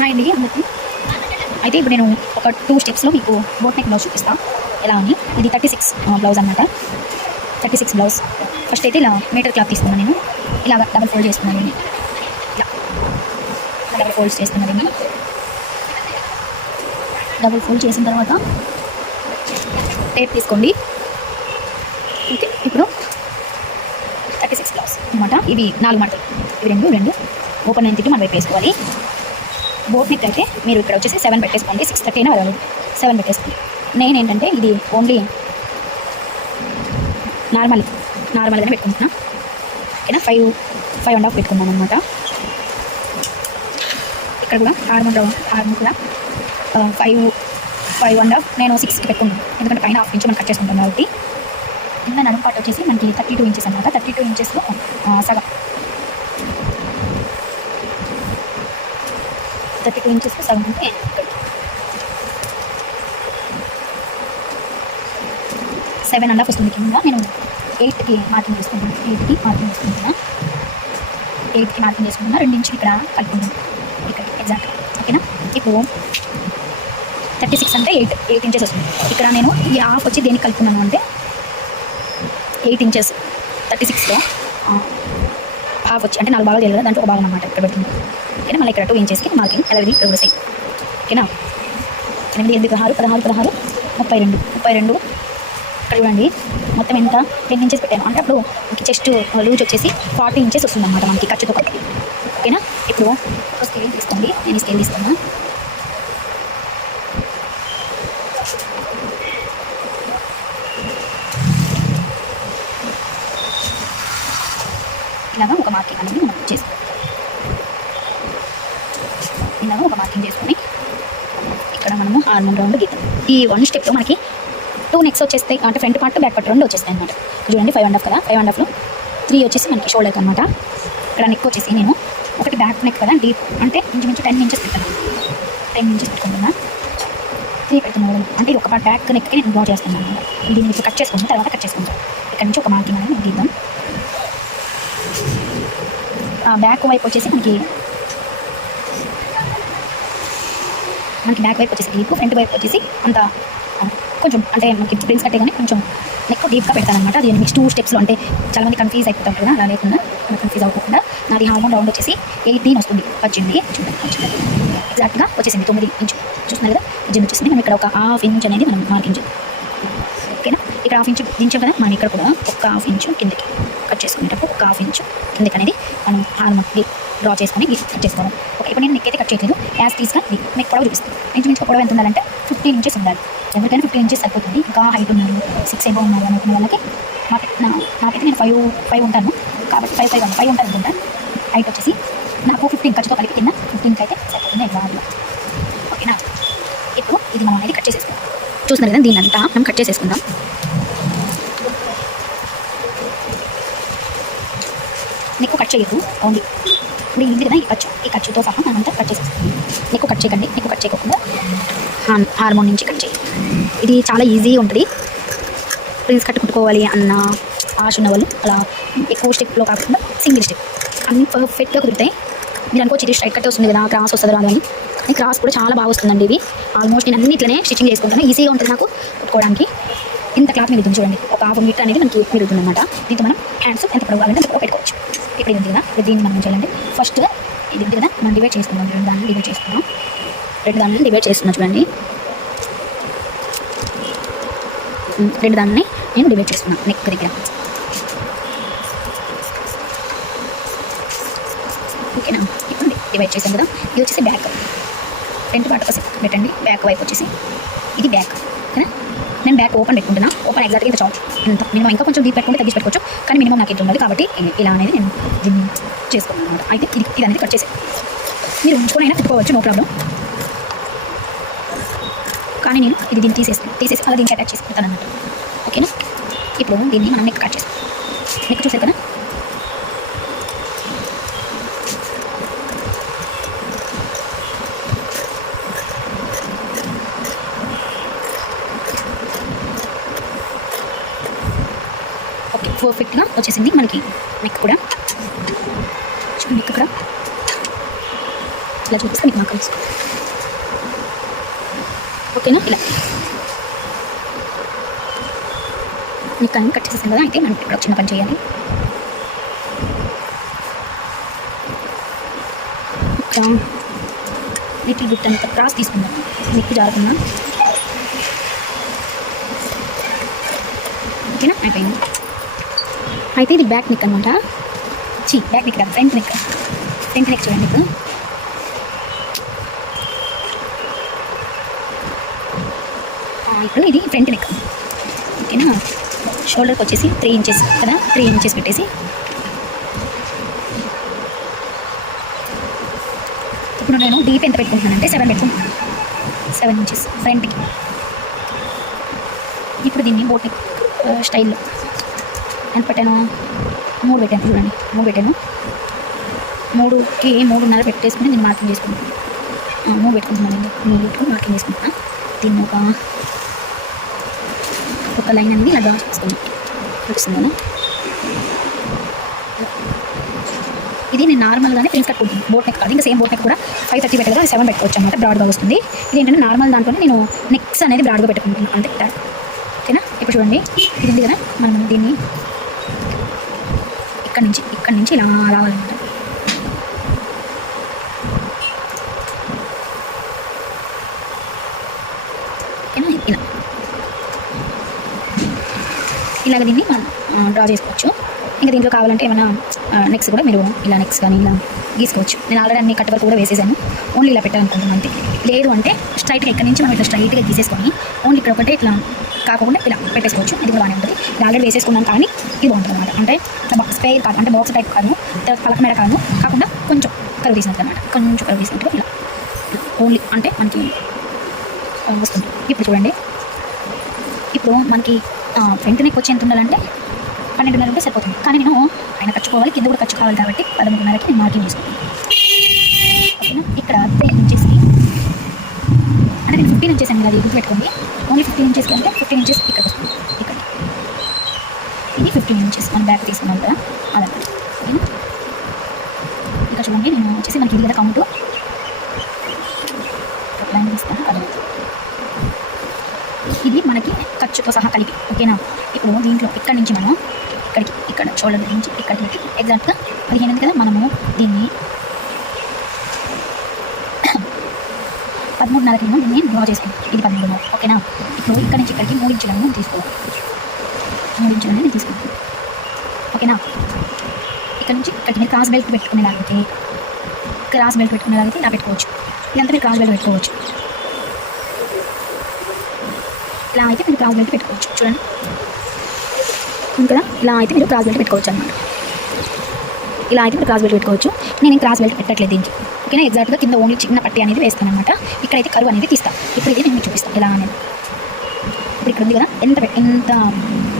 Hi అండి అందరికీ. అయితే ఇప్పుడు నేను ఒక 2 స్టెప్స్లో మీకు బోట్ నెక్ బ్లౌజ్ చూపిస్తాను ఎలా అని. ఇది 36 బ్లౌజ్ అనమాట. 36 బ్లౌజ్. ఫస్ట్ అయితే ఇలా మీటర్ క్లాత్ తీసుకున్నాను నేను. ఇలాగ డబల్ ఫోల్డ్ చేసుకున్నాను నేను. ఇలా డబల్ ఫోల్డ్స్ చేస్తున్నాను నేను. డబల్ ఫోల్డ్ చేసిన తర్వాత టేప్ తీసుకోండి. ఓకే, ఇప్పుడు 36 బ్లౌజ్ అనమాట. ఇవి 4 మడతలు. ఇవి రెండు ఓపెన్ లెంత్కి మనం వైపు వేసుకోవాలి. బోట్ నెక్ అయితే మీరు ఇక్కడ వచ్చేసి 7 పెట్టేసుకోండి. 6:30 అయినా వదలదు, 7 పెట్టేసుకోండి. నేను ఏంటంటే ఇది ఓన్లీ నార్మల్గానే పెట్టుకుంటున్నా. ఓకేనా, 5.5 పెట్టుకున్నాను అనమాట. ఇక్కడ కూడా హార్మోన్ కూడా 5.5 నేను 6కి పెట్టుకున్నాను. ఎందుకంటే పైన హాఫ్ ఇంచ్ మనం కట్ చేసుకుంటాం కాబట్టి. ఇంకా నడుము పాటు వచ్చేసి మనకి 32 ఇంచెస్ అనమాట. 32 ఇంచెస్లో సగం 32 ఇంచెస్లో సగం అంటే 7.5 వస్తుంది. కింద నేను 8కి మార్కింగ్ చేసుకుంటున్నాను. 8కి మార్కింగ్ చేసుకుంటున్నా. 2 ఇంచులు ఇక్కడ కలుపుకుంటాను. ఇక్కడ ఎగ్జాక్ట్. ఓకేనా, ఇప్పుడు 36 అంటే 8 ఇంచెస్ వస్తుంది. ఇక్కడ నేను ఈ హాఫ్ వచ్చి దేనికి కలుపుకున్నాను అంటే 8 ఇంచెస్ 36లో హాఫ్ వచ్చి అంటే 4 భాగాలు చేయాలి కదా, దాంట్లో ఒక భాగం అనమాట ఇక్కడ పెడుతుంది. ఓకేనా, మళ్ళీ ఇక్కడ 2 ఇంచెస్కి మార్కింగ్ అలాగే ఇక్కడ కూడా సేమ్. ఓకేనా, 8, 8, 16, 32 ఇక్కడ చూడండి మొత్తం ఎంత 10 ఇంచెస్ పెట్టాను. అంటే అప్పుడు చెస్ట్ లూజ్ వచ్చేసి 40 ఇంచెస్ వస్తుంది అనమాట మనకి ఖర్చుతో కలిపి. ఓకేనా, ఇప్పుడు ఒక స్కేల్ తీసుకోండి. నేను ఈ స్కేల్ తీసుకున్నాను. ఇలాగా ఒక మార్కింగ్ అనేది మనం చేసుకోవాలి. ఇలాగా ఒక మార్కింగ్ చేసుకొని ఇక్కడ మనము హార్మోన్ రౌండ్ గీతాం. ఈ 1 స్టెప్లో మనకి 2 నెక్స్ వచ్చేస్తాయి. అంటే ఫ్రంట్ పార్ట్ బ్యాక్ పార్ట్ 2 వచ్చేస్తాయి అనమాట. చూడండి 5.5 కదా, 5.5లో 3 వచ్చేసి మనకి షోల్డర్ అనమాట. ఇక్కడ నెక్ వచ్చేసి నేను ఒకటి బ్యాక్ నెక్ కదా, డీప్ అంటే ఇంచుమించు 10 ఇంచెస్ పెట్టాను. 10 ఇంచెస్ పెట్టుకుంటున్నా. 3 పెడుతున్నాను. అంటే ఇది ఒక పార్ట్ బ్యాక్ నెక్కి నేను డ్రా చేస్తున్నాను అనమాట. ఇది నేను ఇప్పుడు కట్ చేసుకుంటాను, తర్వాత కట్ చేసుకుంటాను. ఇక్కడ నుంచి ఒక మార్కింగ్ అనేది గీద్దాం. బ్యాక్ వైపు వచ్చేసి మనకి బ్యాక్ వైపు వచ్చేసి డీప్, ఫ్రంట్ వైపు వచ్చేసి అంత కొంచెం అంటే మనకి ప్రిన్స్ కట్టే కానీ కొంచెం నెక్ డీప్గా పెడతాను అనమాట. అది నెక్స్ట్ 2 స్టెప్స్లో అంటే చాలామంది కన్ఫ్యూజ్ అయిపోతాం కదా, అలా లేకుండా కన్ఫ్యూజ్ అవ్వకుండా నాది హార్మోన్ రౌండ్ వచ్చేసి 18 వస్తుంది. వచ్చింది ఎగ్జాక్ట్గా వచ్చేసింది 9 ఇంచు. చూస్తున్నారు కదా, ఇది వచ్చేసింది. మనం ఇక్కడ ఒక హాఫ్ ఇంచ్ అనేది మనం మార్కింగ్ చేయాలి. ఓకేనా, ఇక్కడ హాఫ్ ఇంచు దించాం కదా, మనం ఇక్కడ కూడా ఒక హాఫ్ ఇంచు కిందకి కట్ చేసుకునేటప్పుడు ఒక హాఫ్ ఇంచు కిందకి అనేది మనం హార్మోన్కి డ్రా చేసుకొని కట్ చేసుకోవాలి. ఓకే, ఇప్పుడు నేను నెక్ అయితే కట్ చేయట్లేదు. యాజ్ టీస్గా నెక్ పొడవు చూపిస్తాను. ఇంచుమించు పొడవు ఎంత ఉండాలంటే 15 ఇంచెస్ ఉండాలి. ఎవరికైనా 15 ఇంచెస్ సరిపోతుంది. ఇంకా హైట్ ఉన్నారు 6 ఎబో ఉన్నారు అనుకున్న వాళ్ళకి నాకైతే నేను 5 ఉంటాను కాబట్టి 5 ఉంటాను అనుకుంటా. హైట్ వచ్చేసి నాకు 15 ఖర్చుతో కలిపి కింద 15కి అయితే సరిపోతుంది ఎగ్జామ్లో. ఓకేనా, ఇప్పుడు ఇది మనం అనేది కట్ చేసేసుకుందాం. చూస్తున్నారు కదా, దీన్ని అంతా మనం కట్ చేసేసుకుందాం. నెక్కు కట్ చేయొద్దు, ఓన్లీ ఇప్పుడు ఇది కదా ఈ ఖర్చుతో సహా మనంతా కట్ చేసేస్తాం. నెక్కు కట్ చేయకండి. నెక్కు కట్ చేయకుండా హార్మోన్ నుంచి కట్ చేయాలి. ఇది చాలా ఈజీ ఉంటుంది. ప్రిన్స్ కట్ కుట్టుకోవాలి అన్న ఆశ ఉన్న వాళ్ళు అలా ఎక్కువ స్టెప్లో కాకుండా సింగిల్ స్టెప్ అన్నీ పర్ఫెక్ట్గా కుదురుతాయి. మీరు అనుకోవచ్చు ఇది స్ట్రైట్ కట్ వస్తుంది కదా, క్రాస్ వస్తుంది రాదు అని. క్రాస్ కూడా చాలా బాగా వస్తుందండి. ఇది ఆల్మోస్ట్ నేను అన్నిట్లనే స్టిచ్చింగ్ చేసుకుంటాను. ఈజీగా ఉంటుంది నాకు కుట్టుకోవడానికి. ఇంత క్లాత్ మిగులుతుంది చూడండి, ఒక హాఫ్ మీటర్ అనేది మనకి మిగులుతుంది అనమాట. దీంతో మనం హ్యాండ్స్ ఎంత పొడవు కావాలంటే అంత పొడవు పెట్టుకోవచ్చు. ఇప్పుడు ఇది ఉంది కదా, దీన్ని మనం చేయాలంటే ఫస్ట్ ఇది ఉంది కదా, మనం డివైడ్ చేసుకుందాం. 2 దాన్ని డివైడ్ చేసుకున్నాం. 2 దాన్ని డివైడ్ చేస్తున్నాం చూడండి. 2 దాన్ని నేను డివైడ్ చేసుకున్నాను నెక్ దగ్గర. ఓకేనా, ఇప్పుడు డివైడ్ చేసాం కదా. ఇది వచ్చేసి బ్యాక్. ఫ్రంట్ పార్ట్ ఒక పెట్టండి. బ్యాక్ వైపు వచ్చేసి ఇది బ్యాక్. ఓకేనా, నేను బ్యాక్ ఓపెన్ పెట్టుకుంటున్నా. ఓపెన్ ఎగ్జాక్ట్గా ఇంత చార్జ్ ఎంత మినిమం, ఇంకా కొంచెం డీప్ పెట్టుకుంటే తగ్గించి పెట్టుకోవచ్చు, కానీ మినిమం నాకు ఎంత ఉండాలి కాబట్టి ఇలా అనేది నేను దీన్ని చేసుకున్నాను అనమాట. అయితే ఇది అనేది కట్ చేసి మీరు ఉంచుకొని అయినా పెట్టుకోవచ్చు, నో ప్రాబ్లం. కానీ నేను దీన్ని తీసేసి అలా దీనికి అటాచ్ చేసుకుంటాను అన్నమాట. ఓకేనా, ఇప్పుడు దీన్ని మనం నెక్ కట్ చేస్తాం. నెక్ చూసారు కదా, పర్ఫెక్ట్గా వచ్చేసింది మనకి నెక్ కూడా. నెక్ ఇక్కడ ఇలా చూపిస్తే మీకు నాకు తెలుసు. ఓకేనా? ఇలా నీకు కానీ కట్ చేసేసాను కదా. అయితే మనం ఇక్కడ చిన్న పని చేయాలి. ఒక లిటిల్ బిట్ అంత క్రాస్ తీసుకుందాం, నెక్ జారకుండా. ఓకేనా? అయిపోయింది. అయితే ఇది బ్యాక్ నెక్ అనమాట. బ్యాక్ నెక్ కాదు, ఫ్రంట్ నెక్. ఫ్రంట్ నెక్ చూడండి. ఇప్పుడు ఇది ఫ్రంట్ నెక్. ఓకేనా? షోల్డర్కి వచ్చేసి 3 ఇంచెస్ కదా, 3 ఇంచెస్ పెట్టేసి ఇప్పుడు నేను డీప్ ఎంత పెట్టుకుంటున్నానంటే 7 పెట్టుకుంటున్నాను. 7 ఇంచెస్ ఫ్రంట్కి. ఇప్పుడు దీన్ని బోట్ నెక్ స్టైల్లో ఎంత పెట్టాను? 3 పెట్టాను. చూడండి, 3 పెట్టాను. 3కి 3.5 పెట్టేసుకుని నేను మార్కింగ్ చేసుకుంటాను. 3 పెట్టుకుంటున్నాను. 3 పెట్టుకుని మార్కింగ్ చేసుకుంటున్నాను. దీన్ని ఒక లైన్ అనేది ఇలా డ్రా చేసుకుంటాను. చూపిస్తుంది కదా. ఇది నేను నార్మల్గానే ప్రిన్స్ కట్టుకుంటాను. బోట్ నెక్ కాదు, ఇంకా సేమ్ బోట్ నెక్ కూడా 530 పెట్టాలి కదా, 7 పెట్టుకోవచ్చు అనమాట. బ్రాడ్గా వస్తుంది. ఇది ఏంటంటే నార్మల్ దాంట్లోనే నేను నెక్స్ అనేది బ్రాడ్గా పెట్టుకుంటున్నాను అంతే. ఓకేనా? ఇప్పుడు చూడండి, ఇది ఉంది కదా, మనం దీన్ని ఇక్కడి నుంచి ఇలా రావాలన్నమాట. ఓకేనా? ఇలాగ దీన్ని మనం డ్రా చేసుకోవచ్చు. ఇంకా దీంట్లో కావాలంటే ఏమైనా నెక్స్ట్ కూడా మీరు ఇలా నెక్స్ట్ కానీ ఇలా గీసుకోవచ్చు. నేను ఆల్రెడీ అన్ని కట్ వర్క్ కూడా వేసేసాను. ఓన్లీ ఇలా పెట్టాలనుకుంటున్నాను అంతే. లేదు అంటే స్ట్రైట్గా ఇక్కడ నుంచి మనం ఇట్లా స్ట్రైట్గా గీసేసుకొని ఓన్లీ ఇక్కడ ఒకటే ఇట్లా కాకుండా ఇలా పెట్టేసుకోవచ్చు. ఇది కూడా బాగానే ఉంటుంది. ఇది ఆల్రెడీ వేసేసుకున్నాను కానీ ఇది బాగుంటుంది అనమాట. అంటే స్పేర్ కాదు, అంటే బాక్స్ టైప్ కాదు, పలక మేడ కాదు, కాకుండా కొంచెం కరువు తీసినట్టు అనమాట. కొంచెం కరువు తీసినట్టుగా ఇలా ఓన్లీ అంటే మనకి వస్తుంది. ఇప్పుడు చూడండి, ఇప్పుడు మనకి ఫ్రంట్ నెక్ వచ్చి ఎంత ఉండాలంటే 12.5 ఉంటే సరిపోతుంది. కానీ నేను ఆయన ఖర్చుకోవాలి, కింద కూడా ఖర్చు కావాలి కాబట్టి 13.5కి నేను మార్కింగ్ చేసుకుంటాను. ఓకేనా? ఇక్కడ 10 ఇంచెస్ అంటే నేను 15 ఇంచెస్ అండి, అది గుర్తుపెట్టుకోండి. ఓన్లీ 15 ఇంచెస్కి అంటే 15 ఇంచెస్ ఇక్కడ వస్తుంది. ఇక్కడ ఇది 15 ఇంచెస్ మనం బ్యాక్ తీసుకున్నాం కదా, అదనమాట. ఓకేనా? ఇక్కడ చూడండి, నేను వచ్చేసి మనకి ఇది కదా కౌంటు లైన్ తీస్తాను కదా, ఇది మనకి ఖర్చుతో సహా కలిపి. ఓకేనా? ఇప్పుడు దీంట్లో ఇక్కడ నుంచి మనం ఇక్కడ షోల్డర్ నుంచి ఇక్కడికి ఎగ్జాక్ట్గా 15 ఉంది కదా, మనము దీన్ని 13.5కి దీన్ని డ్రా చేసుకుంటాం. ఇది 13.5. ఓకేనా? ఇప్పుడు ఇక్కడ నుంచి ఇక్కడికి 3 ఇంచులను నేను తీసుకోవాలి. 3 ఇంచులని నేను తీసుకుంటాను. ఓకేనా? ఇక్కడ నుంచి ఇక్కడికి మీరు క్రాస్ బెల్ట్ పెట్టుకునేలాగైతే ఇలా పెట్టుకోవచ్చు. ఇదంతా మీరు క్రాస్ బెల్ట్ పెట్టుకోవచ్చు. ఇలా అయితే మీరు క్రాస్ బెల్ట్ పెట్టుకోవచ్చు. చూడండి కదా, ఇలా అయితే మీరు క్రాస్ బెల్ట్ పెట్టుకోవచ్చు అనమాట. ఇలా అయితే మీరు క్రాస్ బెల్ట్ పెట్టుకోవచ్చు. నేను క్రాస్ బెల్ట్ పెట్టట్లేదు దీనికి. ఓకేనా? ఎగ్జాక్ట్గా కింద ఓన్లీ చిన్న పట్టి అనేది వేస్తాను అనమాట. ఇక్కడైతే కరువు అనేది తీస్తాను. ఇప్పుడు ఇది నేను మీకు చూపిస్తాను ఎలా అనేది. ఇప్పుడు ఇక్కడ ఉంది కదా, ఎంత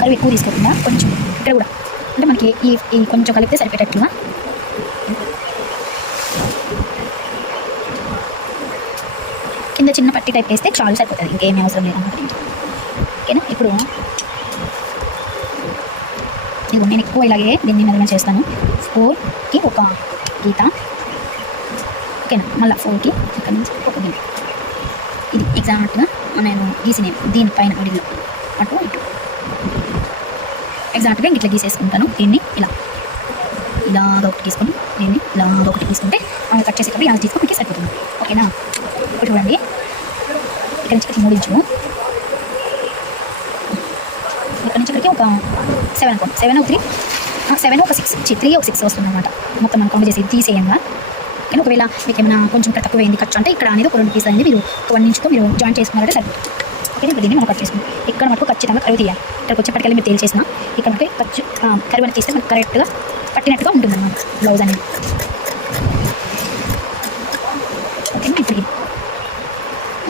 కరువు ఎక్కువ తీసుకోకుండా కొంచెం ఇక్కడ కూడా అంటే మనకి ఈ కొంచెం కలిపితే సరిపెట్టట్లుగా కింద చిన్న పట్టి టైప్ వేస్తే చాలు, సరిపోతుంది. ఇంకేమీ అవసరం లేదన్నమాట. ఓకేనా? ఇప్పుడు ఇదిగో నేను ఎక్కువ ఇలాగే దీన్ని మెజర్మెంట్ చేస్తాను. 4కి ఒక గీత. ఓకేనా? మళ్ళీ 4కి ఇక్కడ నుంచి ఒక గీత. ఇది ఎగ్జాక్ట్గా నేను గీసిన దీనిపైన మిడిల్లో అటు ఇటు ఎగ్జాక్ట్గా ఇట్లా గీసేసుకుంటాను. దీన్ని ఇలాగ ఒకటి తీసుకొని దీన్ని ఇలాగ ఒకటి తీసుకుంటే మనం కట్ చేసేటప్పుడు ఇలా తీసుకొని సరిపోతుంది. ఓకేనా? ఇప్పుడు చూడండి, ఇక్కడ నుంచి ఇక్కడికి 3 ఇంచులు, ఇక్కడ నుంచి ఇక్కడికి ఒక 7 అనుకోండి. 7 ఒక 6 3 ఒక 6 వస్తుంది అనమాట. మొత్తం మనం కౌంట్ చేసి తీసేయంగా. కానీ ఒకవేళ మీకు ఏమైనా కొంచెం తక్కువ అయింది ఖర్చు అంటే ఇక్కడ అనేది ఒక 2 పీస్ అనేది మీరు ఒక 1 ఇంచుతో మీరు జాయిన్ చేసుకున్నారంటే సరిపోతుంది. ఓకే, ఇప్పుడు దీన్ని మనం కట్ చేసుకుంటాం. ఇక్కడ మటుకు ఖచ్చితంగా కరువు తీయాలి. ఇక్కడికి వచ్చేప్పటికెళ్ళి మీరు తేల్చేసిన ఇక్కడ మనకి కరువు అనేది తీస్తే మనకు కరెక్ట్గా పట్టినట్టుగా ఉంటుంది అన్నమాట బ్లౌజ్ అనేది. ఓకేనా? ఇప్పుడు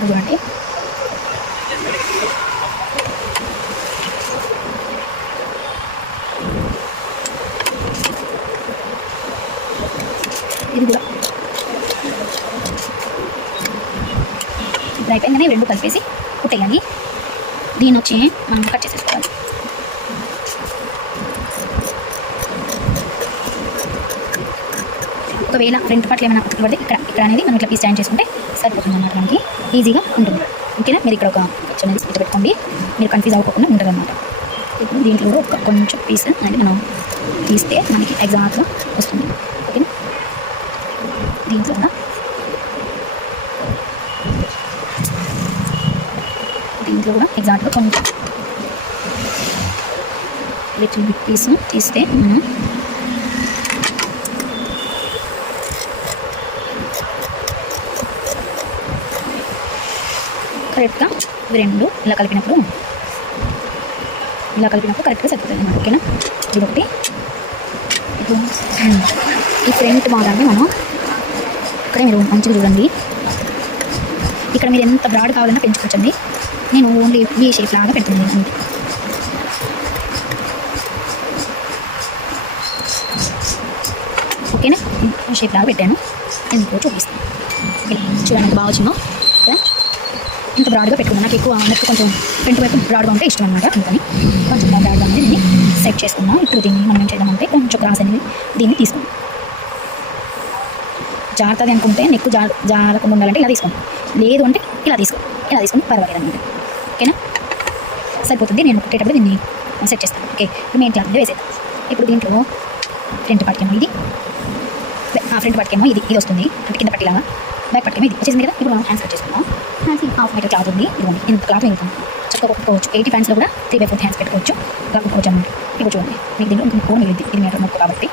చూడండి, ఇది కూడా ఇప్పుడు అయిపోయిందని 2 కలిపేసి కుట్టేయాలి. దీన్ని వచ్చి మనం కట్ చేసేసుకోవాలి. ఒకవేళ ఫ్రంట్ పార్ట్లు ఏమైనా అతుకులు పడితే ఇక్కడ అనేది మనం ఇట్లా పీస్ జాయిన్ చేసుకుంటే సరిపోతుంది అన్నమాట. మనకి ఈజీగా ఉంటుంది. ఓకేనా. మీరు ఇక్కడ ఒక ఖర్చు అనేది స్పిట్ పెట్టుకోండి, మీరు కన్ఫ్యూజ్ అవ్వకుండా ఉంటుంది అనమాట. ఇప్పుడు దీంట్లో ఒక కొంచెం పీస్ అనేది మనం తీస్తే మనకి ఎగ్జాక్ట్గా వస్తుంది. ఓకేనా. దీంట్లో కూడా ఎగ్జాక్ట్గా కొంచెం లిటిల్ బిట్ పీస్ తీస్తే మనం కరెక్ట్గా ఇవి రెండు ఇలా కలిపినప్పుడు కరెక్ట్గా సరిపోతుంది అన్నమాట. ఓకేనా. ఇది ఒకటి. ఇప్పుడు ఈ ఫ్రంట్ భాగాన్ని మనం ఇక్కడ మీరు మంచిగా చూడండి, ఇక్కడ మీరు ఎంత బ్రాడ్ కావాలన్నా పెంచుకోవచ్చండి. నేను ఓన్లీ ఈ షేప్ లాగా పెడుతున్నాను అంతే. ఓకేనా. ఈ షేప్ లాగా పెట్టాను, ఎందుకో చూపిస్తాను. చూడండి బాగా వచ్చిందో. ఓకే. ఇంత బ్రాడ్గా పెట్టుకున్నాను. నాకు ఎక్కువ నెక్ కొంచెం ఫ్రంట్ వైపు బ్రాడ్గా ఉంటే ఇష్టం అనమాట. అందుకని కొంచెం బ్రాడ్గా అనేది దీన్ని సెట్ చేసుకున్నాం. ఇప్పుడు దీన్ని మనం ఏం చేద్దామంటే కొంచెం క్రాస్ అనేది దీన్ని తీసుకున్నాం. జాగ్రత్తగా అనుకుంటే నెక్ జారకుండా ఉండాలంటే ఇలా తీసుకోండి, లేదు అంటే ఇలా తీసుకొని పర్వాలేదు అనమాట. ఓకేనా. సరిపోతుంది. నేను కుట్టేటప్పుడు దీన్ని సెట్ చేస్తాను. ఓకే. ఇప్పుడు మెయిన్ క్లాత్ వేసేద్దాం. ఇప్పుడు దీంట్లో ఫ్రంట్ పార్ట్కేమో ఇది, ఫ్రంట్ పార్ట్కేమో ఇది వస్తుంది అంటే కింద పట్టిలాగా, బ్యాక్ పార్ట్కేమో ఇది వచ్చేసింది కదా. ఇప్పుడు మనం హ్యాండ్స్ కట్ చేసుకుందాం. హ్యాండ్స్ హాఫ్ మీటర్ క్లాత్ ఉంది, ఇదిగోండి ఇంత క్లాత్ వెళ్తుంది. చక్కగా కుట్టుకోవచ్చు. 80 ప్యాంట్స్లో కూడా 3/4 హ్యాండ్స్ పెట్టుకోవచ్చు, అలా కుట్టుకోవచ్చు అనమాట. ఇప్పుడు చూడండి, మీకు దీంట్లో ఇంకొక కోడ్ మిగిలింది. ఇది మీటర్ మొక్క కాబట్టి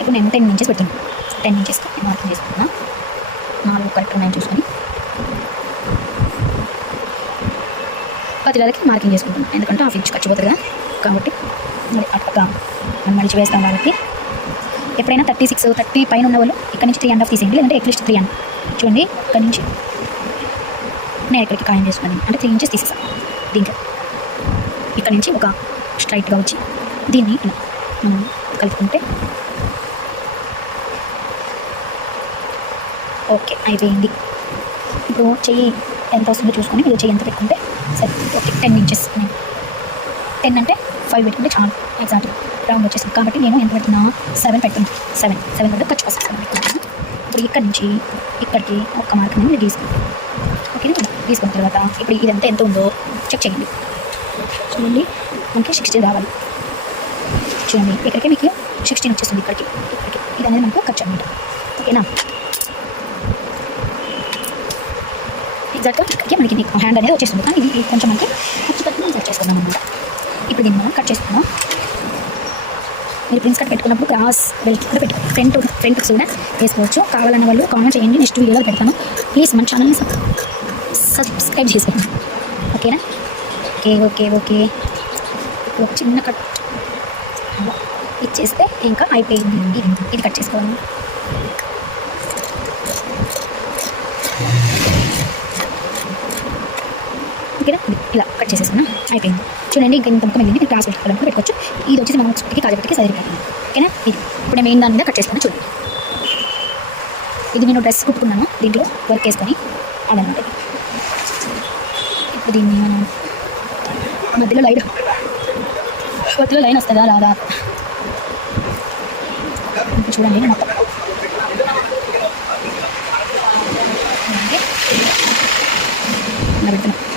ఇప్పుడు నేను 10 ఇంచెస్ పెడుతున్నాను. 10 ఇంచెస్కి నేను మార్కింగ్ చేసుకుంటున్నా. 4 కరెక్ట్ ఉన్నాయని చూసుకొని 10 మార్కింగ్ చేసుకుంటున్నాను. ఎందుకంటే హాఫ్ ఇంచ్ ఖర్చు పోతుంది కదా, కాబట్టి మరి అట్లా మనం మడిచి వేస్తాం. కాబట్టి ఎప్పుడైనా 36, 30 పైన ఉన్న వాళ్ళు ఇక్కడ నుంచి 3.5 తీసేయండి, లేదంటే అట్లీస్ట్ 3 అని చూడండి. ఇక్కడ నుంచి నేను ఇక్కడికి ఖాయం చేసుకున్నాను అంటే 3 ఇంచెస్ తీసేసాను. దీంట్లో ఇక్కడ నుంచి ఒక స్ట్రైట్గా వచ్చి దీన్ని ఇలా మనం కలుపుకుంటే ఓకే అయిపోయింది. ఇప్పుడు చెయ్యి ఎంత వస్తుందో చూసుకొని మీరు చెయ్యి ఎంత పెట్టుకుంటే సరే. ఓకే. 10 ఇంచెస్ 10 అంటే 5 పెట్టుకుంటే చాలు, ఎగ్జాక్ట్గా రౌండ్ వచ్చేసింది. కాబట్టి నేను ఎంత పెడుతున్నా 7 పెడుతున్నాను. 7 పెడితే ఖర్చు వస్తుంది. 7 పెట్టుకుంటాను. ఇప్పుడు ఇక్కడ నుంచి ఇక్కడికి ఒక మార్క్ అనేది మీరు తీసుకోండి. ఓకే. తీసుకున్న తర్వాత ఇప్పుడు ఇదంతా ఎంత ఉందో చెక్ చేయండి. చూడండి మనకి 16 రావాలి. చూడండి ఇక్కడికి మీకు 16 వచ్చేస్తుంది. ఇక్కడికి ఇది అనేది మనకు ఖర్చు అనమాట. ఓకేనా. ఎగ్జాక్ట్గా ఇక్కడికి మనకి హ్యాండ్ అనేది వచ్చేస్తుంది. కానీ ఇది కొంచెం మనకి ఖర్చు మనం సెట్ చేసుకుందాం అనమాట. ఇప్పుడు దీన్ని మనం కట్ చేసుకుందాం. మీరు ప్రిన్స్ కట్ పెట్టుకున్నప్పుడు క్రాస్ బెల్ట్ కూడా పెట్టుకోండి. ఫ్రంట్ కూడా వేసుకోవచ్చు. కావాలన్న వాళ్ళు కామెంట్ చేయండి, నెక్స్ట్ వీడియోలో పెడతాను. ప్లీజ్ మన ఛానల్ని సబ్స్క్రైబ్ చేసుకోండి. ఓకేనా. ఓకే. ఒక చిన్న కట్ ఇచ్చేస్తే ఇంకా అయిపోయింది. ఇది కట్ చేసుకోవాలి. ఓకేనా. ఇలా కట్ చేసేసుకున్నా అయిపోయింది. చూడండి ఇంకా ఇంత ముక్క మిగిలింది. క్రాస్ పెట్టుకోవచ్చు. ఇది వచ్చేసి మనం స్పిట్కి కాజపెట్టికి సైడ్ పెట్టాను. ఓకేనా. ఇది ఇప్పుడు మెయిన్ దాని మీద కట్ చేసుకుని చూడండి. ఇది నేను డ్రెస్ కుట్టుకున్నాను, దీంట్లో వర్క్ వేసుకొని అదనమాట. ఇప్పుడు దీన్ని మనం మధ్యలో లైన్ వస్తుందా రాదా చూడండి. నేను మొత్తం పెడుతున్నాను.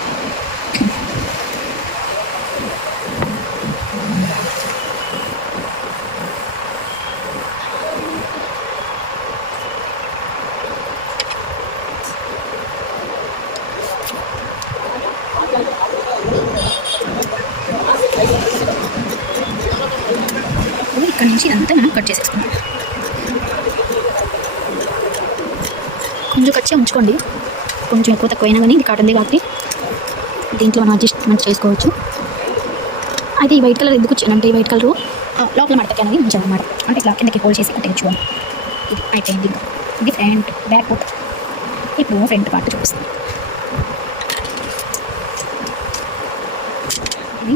ఇక్కడ నుంచి ఇదంతా మనం కట్ చేసేసుకుందాం. కొంచెం కచ్చే ఉంచుకోండి, కొంచెం ఎక్కువ తక్కువైనా కానీ ఇది కాటన్ది కాబట్టి దీంట్లో మనం అడ్జస్ట్మెంట్ చేసుకోవచ్చు. అయితే ఈ వైట్ కలర్ ఎందుకు వచ్చానంటే ఈ వైట్ కలరు లోపల మడతకి అనేది ఉంచాను అనమాట. అంటే ఇట్లా కిందకి హోల్డ్ చేసి కట్టేయచ్చు. ఇది అయిపోయింది. ఇది ఫ్రంట్ బ్యాక్ పార్ట్. ఇప్పుడు ఫ్రంట్ పార్ట్ చూపిస్తాను. ఇది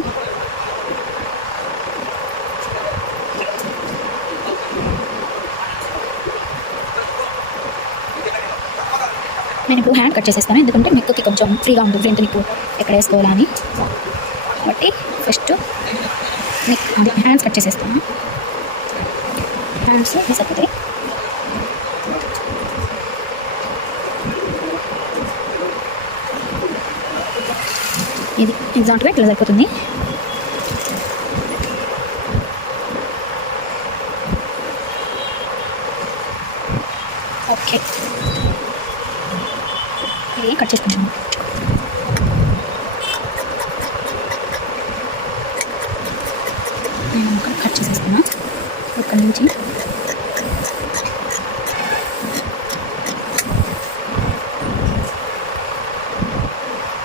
నేను ఇప్పుడు హ్యాండ్ కట్ చేసేస్తాను, ఎందుకంటే నెక్కి కొంచెం ఫ్రీగా ఉంటుంది ఫ్రంట్ నెక్ ఎక్కడ వేసుకోవాలని. కాబట్టి ఫస్ట్ నెక్ అదే హ్యాండ్స్ కట్ చేసేస్తాను. హ్యాండ్స్ ఇవి సరిపోతాయి. ఇది ఎగ్జాక్ట్గా ఇట్లా సరిపోతుంది. ఓకే, ఇది కట్ చేసుకుంటాము. నేను కట్ చేసేస్తున్నా ఇక్కడ నుంచి.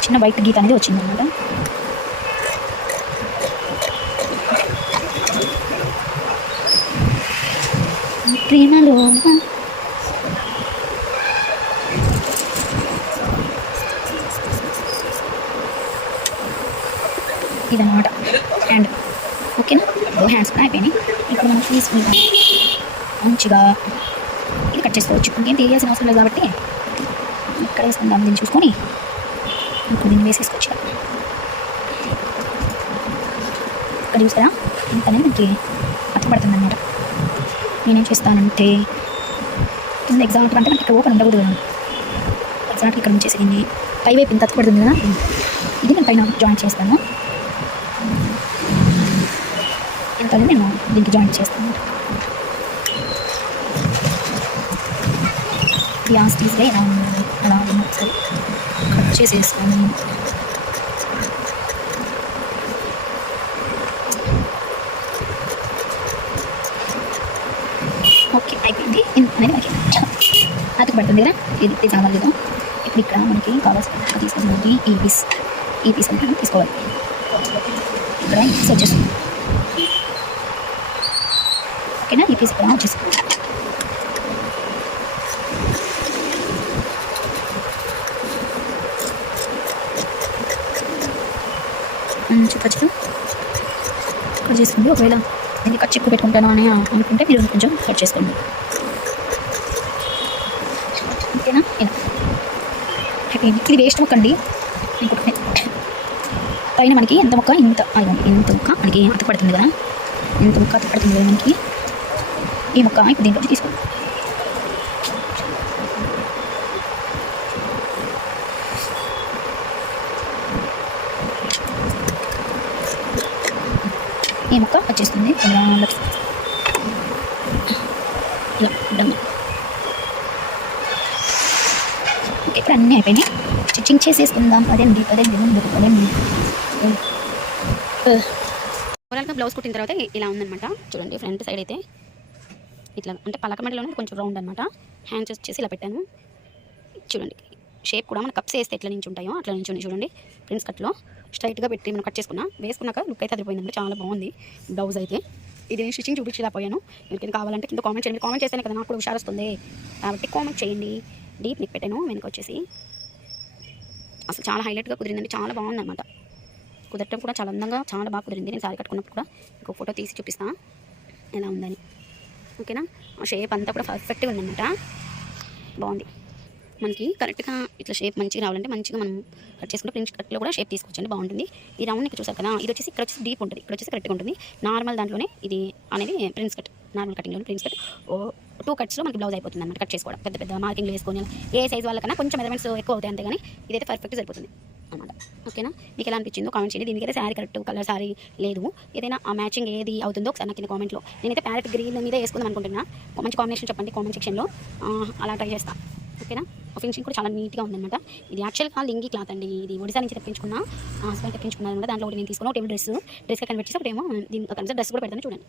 చిన్న వైట్ గీత అనేది వచ్చిందన్నమాట. ప్రేమలో ఇదన్నమాట హ్యాండ్. ఓకేనా, హ్యాండ్స్ కూడా అయిపోయినాయి. ఇప్పుడు మనం తీసుకుంటాం మంచిగా. ఇది కట్ చేసుకోవచ్చు, ఇంకేం తెలియాల్సిన అవసరం లేదు కాబట్టి ఇక్కడ వేసుకుందాం. దీన్ని చూసుకొని ఇప్పుడు దీన్ని వేసేసుకోవచ్చు. ఇక్కడ చూసారా ఇంత అనేది మనకి అతుపడుతుంది అన్నమాట. నేనేం చేస్తానంటే కింద ఎగ్జాంపుల్ అంటే మనకి ఇక్కడ ఓపెన్ ఉండకూడదు కదా, ఎగ్జాంపుల్ ఇక్కడ నుంచి చేసేది పై వైపు ఇంత అతుపడుతుంది కదా, ఇది నేను పైన జాయింట్ చేస్తాను. ఎంత నేను దీనికి జాయింట్ చేస్తాను. యాస్టీస్గా ఇలా ఉంది, అలా ఒకసారి కట్ చేసేస్తాను. ఓకే, అయిపోయింది. అనేది మనకి అతుకు పడుతుంది కదా, ఇది కావాలి కదా. ఇప్పుడు ఇక్కడ మనకి కావాల్సిన తీసుకోవాలి ఈ పీస్ అంటే మనం తీసుకోవాలి. ఇక్కడ ఈ పీస్ వచ్చేస్తుంది. ఓకేనా, ఈ పీస్ ఇక్కడ వచ్చేస్తుంది. ఖర్చులు కట్ చేసుకోండి. ఒకవేళ నేను ఖర్చు ఎక్కువ పెట్టుకుంటాను అని అనుకుంటే మీరు కొంచెం కట్ చేసుకోండి. ఓకేనా, ఇలా అయిపోయింది. ఇది వేస్ట్ ముక్క అండి. పైన మనకి ఎంత ముక్క ఇంత ముక్క మనకి అతుకు పడుతుంది కదా, ఎంత ముక్క అతుకు పడుతుంది కదా మనకి, ఈ ముక్క ఇప్పుడు దీంట్లో తీసుకోండి. ఈ ముక్క వచ్చేస్తుంది ఇలా డన్. ఓకే, ఇప్పుడు అన్నీ అయిపోయినాయి. స్టిచ్చింగ్ చేసేసుకుందాం. పదండి. ఓవరాల్గా బ్లౌజ్ కుట్టిన తర్వాత ఇలా ఉందన్నమాట. చూడండి, ఫ్రంట్ సైడ్ అయితే ఇట్లా అంటే పలక మెడలోనే కొంచెం రౌండ్ అనమాట. హ్యాండ్స్ వచ్చేసి ఇలా పెట్టాను. చూడండి, షేప్ కూడా మన కప్స్ వేస్తే ఎట్లా నుంచి ఉంటాయో అట్లా నుంచి చూడండి. ప్రిన్స్ కట్లో స్ట్రైట్గా పెట్టి మనం కట్ వేసుకున్నాక లుక్ అయితే అదిపోయిందంటే చాలా బాగుంది బ్లౌజ్ అయితే. ఇది నేను స్టిచ్చింగ్ చూపించలేకపోయాను. మీరు కావాలంటే కింద కామెంట్ చేయండి. కామెంట్ చేస్తేనే కదా నాకు కూడా హుషారు వస్తుంది, కాబట్టి కామెంట్ చేయండి. డీప్ నెక్ పెట్టాను. వెనక వచ్చేసి అసలు చాలా హైలైట్గా కుదిరిందండి, చాలా బాగుందన్నమాట. కుదరటం కూడా చాలా అందంగా చాలా బాగా కుదిరింది. నేను సారీ కట్టుకున్నప్పుడు కూడా ఇంకో ఫోటో తీసి చూపిస్తాను ఎలా ఉందని. ఓకేనా, ఆ షేప్ అంతా కూడా పర్ఫెక్ట్గా ఉందన్నమాట. బాగుంది. మనకి కరెక్ట్గా ఇట్లా షేప్ మంచిగా రావాలంటే మంచిగా మనం కట్ చేసుకుంటే ప్రిన్స్ కట్లో కూడా షేప్ తీసుకోవచ్చండి, బాగుంటుంది. ఈ రౌండ్ ఇక్కడ చూసారు కదా, ఇది వచ్చేసి ఇక్కడ వచ్చేసి డీప్ ఉంటుంది, ఇక్కడ వచ్చేసి కరెక్ట్గా ఉంటుంది. నార్మల్ దాంట్లోనే ఇది అనేది ప్రిన్స్ కట్, నార్మల్ కటింగ్లోనే ప్రిన్స్ కట్ 2 కట్స్లో మనకి బ్లౌజ్ అయిపోతుంది అన్నమాట. కట్ చేసుకోవడం పెద్ద పెద్ద మార్కింగ్లు వేసుకొని ఏ సైజ్ వాళ్ళకన్నా కొంచెం మెజర్మెంట్స్ ఎక్కువ అవుతాయి, అంతేగాని ఇదైతే పర్ఫెక్ట్ సరిపోతుంది అన్నమాట. ఓకేనా, మీకు ఎలా అనిపించిందో కామెంట్ చేయండి. దీనికైతే శారీ కరెక్ట్ కలర్ శారీ లేదు, ఏదైనా ఆ మ్యాచింగ్ ఏది అవుతుందో ఒకసారి నాకు కింద కామెంట్లో. నేనైతే ప్యారెట్ గ్రీన్ మీద వేసుకుందాం అనుకుంటున్నా. మంచి కాంబినేషన్ చెప్పండి కామెంట్ సెక్షన్లో, అలా ట్రై చేస్తాను. ఓకేనా, ఫినిషింగ్ కూడా చాలా నీట్గా ఉందన్నమాట. ఇది యాక్చువల్గా లింగి క్లాత్ అండి. ఇది ఒడిశా నుంచి తెప్పించుకున్నా, హస్బెండ్ తెప్పించుకున్నాను. దాంట్లో ఒకటి నేను తీసుకున్నా, టేబుల్ డ్రెస్గా కన్వర్ట్ చేసి ఒకటేమో దీనికి డ్రెస్ కూడా పెడతాను చూడండి.